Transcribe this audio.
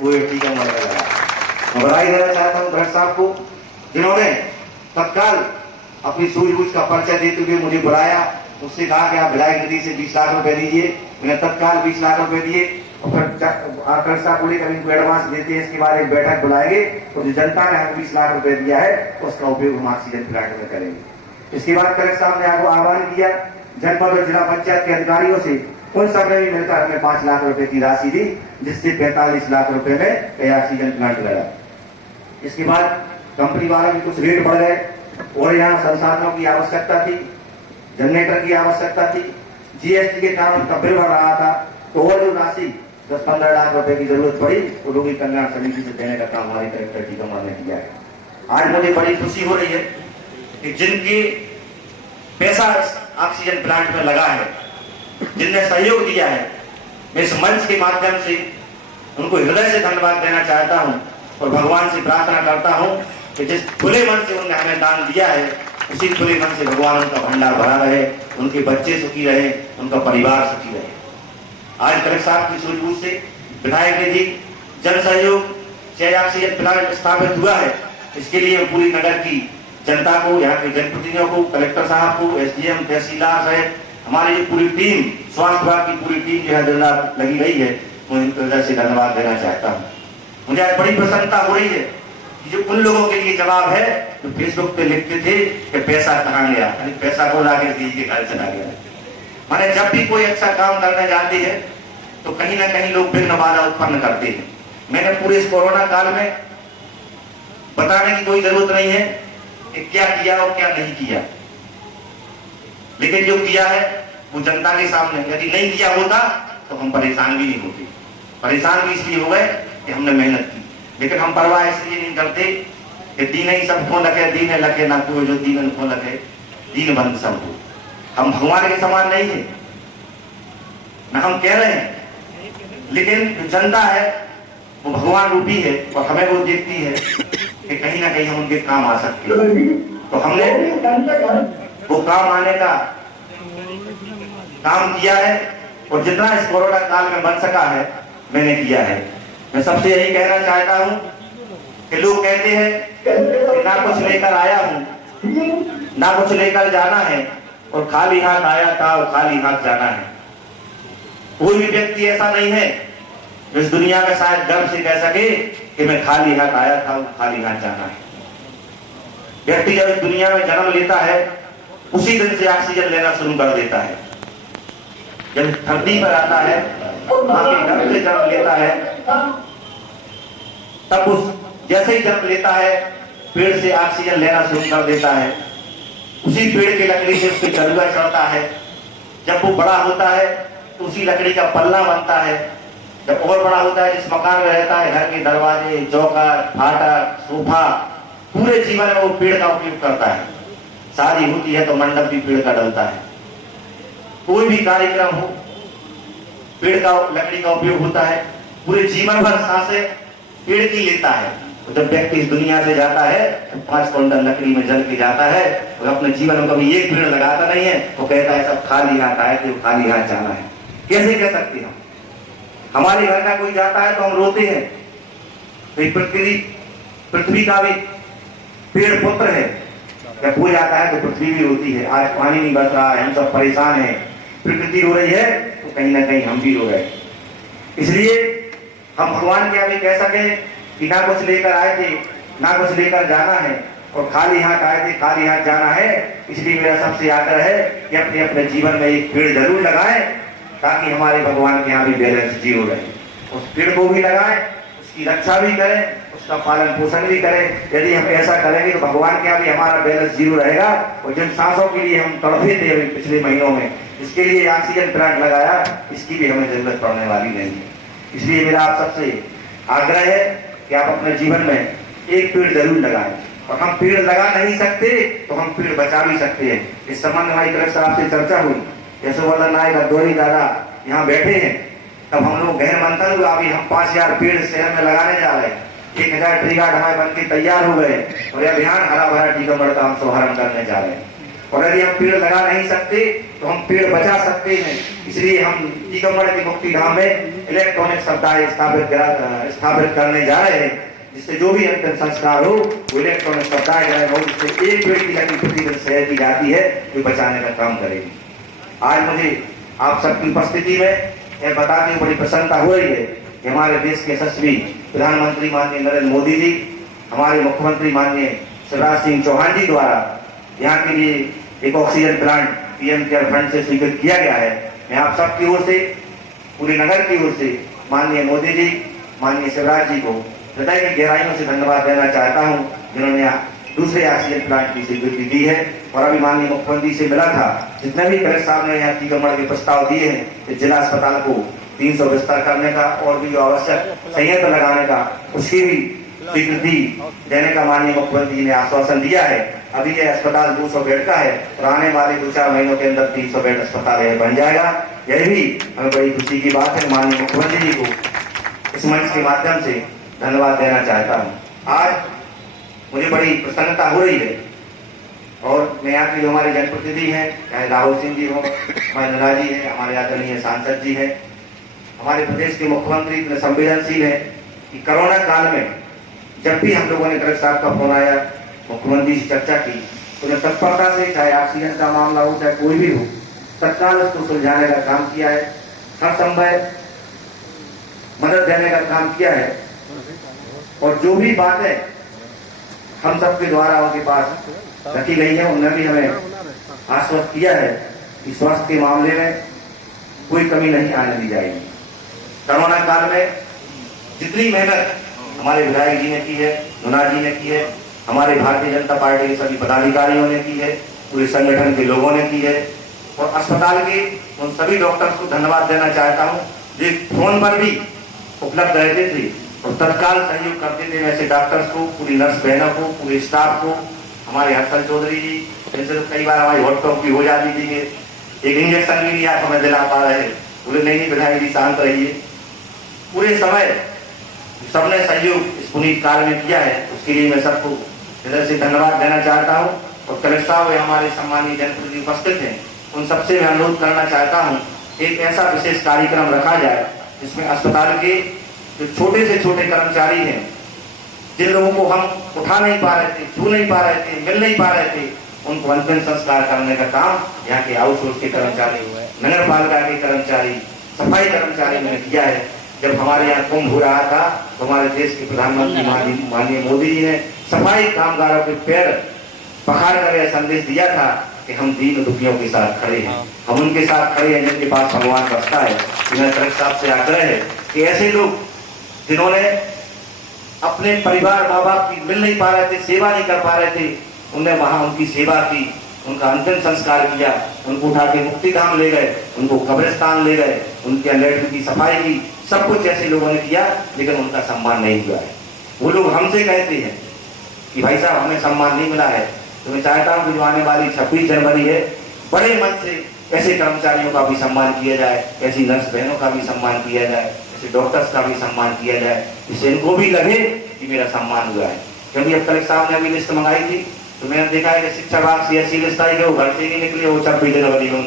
वो टीकमगढ़ में लगा। मैं बधाई देना चाहता हूँ कलेक्टर साहब को, जिन्होंने तत्काल अपनी सूझबूझ का परिचय देते हुए मुझे बुलाया, उससे कहा कि आप विधायक निधि से 20 लाख रुपए दीजिए। मैंने तत्काल 20 लाख रुपए दिए और फिर कलेक्टर साहब बोले कभी इनको एडवांस देते हैं, इसके बारे में बैठक बुलाएंगे और जो जनता ने हमें 20 लाख रुपए दिया है उसका उपयोग हम ऑक्सीजन प्लांट में करेंगे। इसके बाद कलेक्टर साहब ने आपको आह्वान किया जनपद और जिला पंचायत के अधिकारियों से, उन सब ने भी मिलकर हमें 5 लाख रुपए की राशि दी, जिससे 45 लाख रुपए में ऑक्सीजन प्लांट लगा। इसके बाद कंपनी वाले भी कुछ रेट बढ़ गए और यहाँ संसाधनों की आवश्यकता थी, जनरेटर की आवश्यकता थी, जीएसटी के कारण उनका बिल बढ़ रहा था, तो और जो राशि 10-15 लाख रुपए की जरूरत पड़ी वो रोगी कल्याण समिति से देने का काम हमारी कलेक्टर टीकमगढ़ ने किया है। आज मुझे बड़ी खुशी हो रही है कि जिनके पैसा ऑक्सीजन प्लांट में लगा है, जिनने सहयोग दिया है, मैं इस मंच के माध्यम से उनको हृदय से धन्यवाद देना चाहता हूं और भगवान से प्रार्थना करता हूं कि जिस खुले मन से उन्होंने हमें दान दिया है, उसी खुले मन से भगवान उनका भंडार भरा रहे, उनके बच्चे सुखी रहे, उनका परिवार सुखी रहे। आज कलेक्टर साहब की सूझबूझ से विधायक निधि जन सहयोग से ऑक्सीजन प्लांट स्थापित हुआ है। इसके लिए पूरी नगर की जनता को, यहाँ के जनप्रतिनिधियों को, कलेक्टर साहब को, एसडीएम, तहसीलदार साहब, हमारी जो पूरी टीम, स्वास्थ्य विभाग की पूरी टीम जो है दिन रात लगी रही है, मैं इनकी वजह से धन्यवाद देना चाहता हूँ। मुझे आज बड़ी प्रसन्नता हो रही है कि जो उन लोगों के लिए जवाब है जो फेसबुक पे लिखते थे कि पैसा कहाँ गया, पैसा को लाके दीजिए घर चला गया। माने जब भी कोई अच्छा काम करने जाती है तो कहीं ना कहीं लोग विघ्न बाधा उत्पन्न करते हैं। मैंने पूरे इस कोरोना काल में बताने की कोई जरूरत नहीं है कि क्या किया और क्या नहीं किया, लेकिन जो किया है वो जनता के सामने। यदि नहीं किया होता तो हम परेशान भी नहीं होते। परेशान भी इसलिए हो गए कि हमने मेहनत की, लेकिन हम परवाह इसलिए नहीं करते कि दीन ही सबको लगे, दीन लगे ना कोई जो दीन को लगे, दीन बंद सबको। हम भगवान के समान नहीं है ना, हम कह रहे हैं, लेकिन जो जनता है वो भगवान रूपी है और हमें वो देखती है कि कहीं ना कहीं हम उनके काम आ सकते हैं। तो हमने वो काम आने का काम किया है और जितना इस कोरोना काल में बन सका है मैंने किया है। मैं सबसे यही कहना चाहता हूं कि लोग कहते हैं कि ना कुछ लेकर आया हूं, ना कुछ लेकर जाना है और खाली हाथ आया था और खाली हाथ जाना है। कोई भी व्यक्ति ऐसा नहीं है जो इस दुनिया में शायद गर्व से कह सके कि मैं खाली हाथ आया था और खाली हाथ जाना है। व्यक्ति जब इस दुनिया में जन्म लेता है उसी दिन से ऑक्सीजन लेना शुरू कर देता है। जब धरती पर आता है, मां के गर्भ से जन्म लेता है, तब उस जैसे ही जन्म लेता है पेड़ से ऑक्सीजन लेना शुरू कर देता है। उसी पेड़ की लकड़ी से उसकी चलुआ चढ़ता है। जब वो बड़ा होता है तो उसी लकड़ी का पल्ला बनता है। जब और बड़ा होता है, जिस मकान में रहता है, घर के दरवाजे, चौखट, फाटक, सोफा, पूरे जीवन में वो पेड़ का उपयोग करता है। शादी होती है तो मंडप भी पेड़ का डलता है। कोई भी कार्यक्रम हो पेड़ का, लकड़ी का उपयोग होता है। पूरे जीवन भर सांसें पेड़ की लेता है। तो जब व्यक्ति इस दुनिया से जाता है तो 5 क्विंटल लकड़ी में जल के जाता है और अपने जीवन में कभी एक पेड़ लगाता नहीं है। वो कहता है सब खाली हाथ आए थे, खाली हाथ जाना है। कैसे कह सकते हम? हमारे घर का कोई जाता है तो हम रोते हैं। तो पृथ्वी का भी पेड़ पुत्र है। जब कोई आता है तो पृथ्वी भी रोती है। आज पानी नहीं बच रहा है, हम सब परेशान हैं, प्रकृति रो रही है, तो कहीं ना कहीं हम भी रो रहे। इसलिए हम भगवान के आगे कह सके कि ना कुछ लेकर आए थे, ना कुछ लेकर जाना है और खाली हाथ आए थे, खाली हाथ जाना है। इसलिए मेरा सबसे आग्रह है कि अपने अपने जीवन में एक पेड़ जरूर लगाएं, ताकि हमारे भगवान के यहाँ भी बैलेंस जीरो रहे। उस पेड़ को भी लगाएं, उसकी रक्षा भी करें, उसका पालन पोषण भी करें। यदि हम ऐसा करेंगे तो भगवान के यहाँ भी हमारा बैलेंस जीरो रहेगा। और जिन सांसों के लिए हम तड़पे थे पिछले महीनों में, इसके लिए ऑक्सीजन प्लांट लगाया, इसकी भी हमें जरूरत पड़ने वाली नहीं है। इसलिए मेरा आप सबसे आग्रह है कि आप अपने जीवन में एक पेड़ जरूर लगाएं। और हम पेड़ लगा नहीं सकते तो हम पेड़ बचा भी सकते हैं। इस संबंध हमारी कलेक्टर साहब से चर्चा हुई, यशोवर्धन नायक अद्वानी दादा यहाँ बैठे हैं, तब हम लोग गहन मंथन हुआ। अभी हम 5000 पेड़ शहर में लगाने जा रहे हैं। 1000 ट्री गार्ड हमारे बन के तैयार हो गए और अभियान हरा भरा टीकमगढ़ का हम शुभारंभ करने जा रहे हैं। और यदि हम पेड़ लगा नहीं सकते तो हम पेड़ बचा सकते हैं। इसलिए हम टीकमगढ़ के मुक्तिधाम में इलेक्ट्रॉनिक सप्ताह स्थापित करने जा रहे हैं, जिससे जो भी अंतिम संस्कार हो वो इलेक्ट्रॉनिक सप्ताह हो, जिससे एक पेड़ की लकड़ी प्रतिदिन शहर की जाती है जो बचाने का काम करेगी। आज मुझे आप सबकी उपस्थिति में यह बताते हुए बड़ी प्रसन्नता हो रही है कि हमारे देश के यशस्वी प्रधानमंत्री माननीय नरेंद्र मोदी जी, हमारे मुख्यमंत्री माननीय शिवराज सिंह चौहान जी द्वारा यहाँ के लिए एक oxygen plant PM care fund से स्वीकृत किया गया है। मैं आप सबकी ओर से, पूरे नगर की ओर से माननीय मोदी जी, माननीय शिवराज जी को हृदय की गहराइयों से धन्यवाद देना चाहता हूं, जिन्होंने दूसरे ऑक्सीजन प्लांट की स्वीकृति दी है। और अभी माननीय मुख्यमंत्री से मिला था, जितने भी कलेक्टर साहब ने यहाँ टीकमगढ़ के प्रस्ताव दिए हैं कि जिला अस्पताल को 300 बिस्तर करने का और भी जो आवश्यक संयंत्र लगाने का, उसकी भी स्वीकृति देने का माननीय मुख्यमंत्री जी ने आश्वासन दिया है। अभी यह अस्पताल 200 बेड का है और आने वाले 2-4 महीनों के अंदर 300 बेड अस्पताल यह बन जाएगा। यह भी हमें बड़ी खुशी की बात है। माननीय मुख्यमंत्री जी को इस मंच के माध्यम से धन्यवाद देना चाहता हूँ। आज मुझे बड़ी प्रसन्नता हो रही है और मैं यहाँ के जो हमारे जनप्रतिनिधि हैं, चाहे राहुल सिंह जी हो, हमारे नंदा जी हैं, हमारे आदरणीय सांसद जी हैं, हमारे प्रदेश के मुख्यमंत्री इतने संवेदनशील हैं कि कोरोना काल में जब भी हम लोगों ने कलेक्टर साहब का फोन आया, मुख्यमंत्री से चर्चा की, तो उन्हें तत्परता से, चाहे ऑक्सीजन का मामला हो चाहे कोई भी हो, तत्काल उसको सुलझाने का काम किया है। हर संभव मदद देने का काम किया है और जो भी बातें हम सबके द्वारा उनके पास रखी गई है, उन्होंने भी हमें आश्वस्त किया है कि स्वास्थ्य के मामले में कोई कमी नहीं आने दी जाएगी। कोरोना काल में जितनी मेहनत हमारे विधायक जी ने की है, नंदा जी ने की है, हमारे भारतीय जनता पार्टी के सभी पदाधिकारियों ने की है, पूरे संगठन के लोगों ने की है और अस्पताल के उन सभी डॉक्टर्स को धन्यवाद देना चाहता हूँ जो फोन पर भी उपलब्ध रहते थे और तत्काल सहयोग करते थे। वैसे डॉक्टर्स को, पूरी नर्स बहनों को, पूरे स्टाफ को, हमारे हर्षल चौधरी जी, जैसे तो कई बार हमारी हॉट टॉप भी हो जाती थी कि एक इंजेक्शन भी नहीं आप हमें दिला पा रहे, बोले नहीं विधायक जी शांत रहिए। पूरे समय सबने सहयोग इस पुनीत काल में किया है, उसके लिए मैं सबको हृदय से धन्यवाद देना चाहता हूँ। और कलेक्टर साहब हमारे सम्मानीय जनप्रतिनिधि उपस्थित हैं, उन सबसे मैं अनुरोध करना चाहता हूँ एक ऐसा विशेष कार्यक्रम रखा जाए जिसमें अस्पताल के जो छोटे से छोटे कर्मचारी हैं, जिन लोगों को हम उठा नहीं पा रहे थे, छू नहीं पा रहे थे, मिल नहीं पा रहे थे, उनको अंतिम संस्कार करने का काम यहाँ के आउटसोर्स के कर्मचारी, नगर पालिका के कर्मचारी, सफाई कर्मचारी ने किया है। जब हमारे यहाँ कुंभ हो रहा था तो हमारे देश के प्रधानमंत्री माननीय मोदी जी ने सफाई कामगारों के पैर पखार कर यह संदेश दिया था कि हम दीन दुखियों के साथ खड़े हैं, हम उनके साथ खड़े हैं जिनके पास भगवान बसता है। मेरा कलेक्टर साहब से आग्रह है कि ऐसे लोग जिन्होंने अपने परिवार माँ बाप की मिल नहीं पा रहे थे, सेवा नहीं कर पा रहे थे, उनने वहां उनकी सेवा की, उनका अंतिम संस्कार किया, उनको उठा के मुक्तिधाम ले गए, उनको कब्रिस्तान ले गए, उनके लेटरिन की सफाई की, सब कुछ ऐसे लोगों ने किया, लेकिन उनका सम्मान नहीं हुआ है। वो लोग हमसे कहते हैं कि भाई साहब हमें सम्मान नहीं मिला है। तो मैं चाहता हूँ कि जो आने वाली 26 जनवरी है, बड़े मन से ऐसे कर्मचारियों का भी सम्मान किया जाए, ऐसी नर्स बहनों का भी सम्मान किया जाए, ऐसे डॉक्टर्स का भी सम्मान किया जाए, इससे इनको भी लगे कि मेरा सम्मान हुआ है। क्योंकि अब कलेक्टर साहब ने अभी लिस्ट मंगाई थी तो मैंने देखा है कि शिक्षा विभाग से ऐसी लिस्ट आई कि वो घर से ही निकली, वो 26 जनवरी में